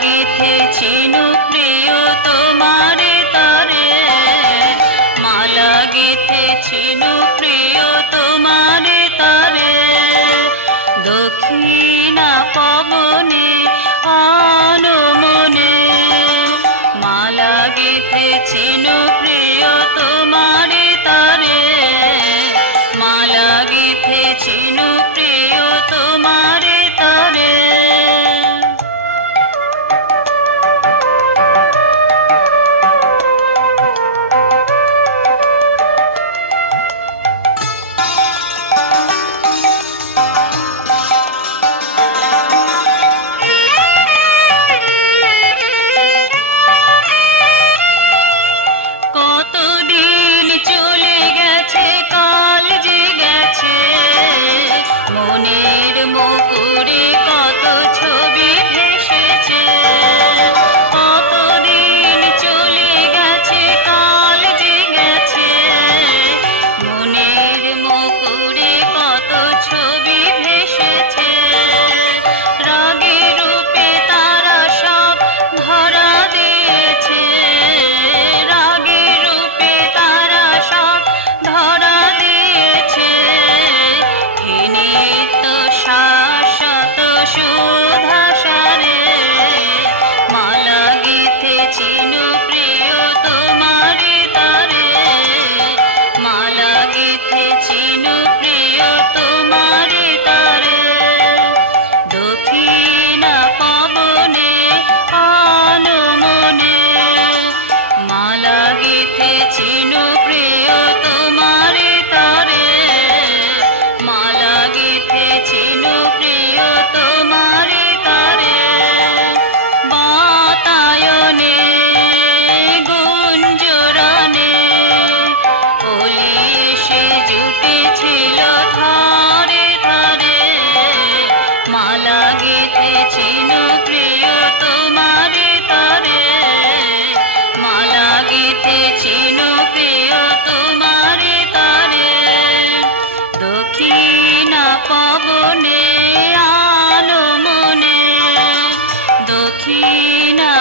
গেঁথেছিনু প্রিয় তোমারে তরে, মালা গেঁথেছিনু প্রিয় তোমারে তরে। দক্ষিণা পবনে আনমনে, মালা গেঁথেছিনু প্রিয় তোমারে তরে, মালা গেঁথেছিনু প্রিয় তোমারে তরে। কতদিন চলে গেছে কাল যে গেছে, মনের মুকুরে কত ছবি ভেসেছে। কতদিন চলে গেছে কাল যে গেছে, মনের মুকুরে কত ছবি ভেসেছে। রাগের রূপে তারা সব ধরা দিয়েছে, রাগের রূপে তারা সব ধরা দিয়েছে। হে নিত্য শাশ্বত সুধাসারে, মালা গেঁথেছিনু প্রিয় তোমারে তরে, মালা গেঁথেছিনু প্রিয় তোমারে তরে। দক্ষিণা পবনে আনমনে, মালা গেঁথেছিনু প্রিয় তোমারে তরে, মালা গেঁথেছিনু প্রিয় তোমারে তরে। বাতায়নে গুঞ্জরণে, কলি এসে জুটেছিল ধারে ধারে, মালা গেঁথেছিনু প্রিয় তোমারে তরে, মালা গেঁথেছিনু প্রিয় তোমারে তরে। দক্ষিণা পবনে আনমনে, দক্ষিণা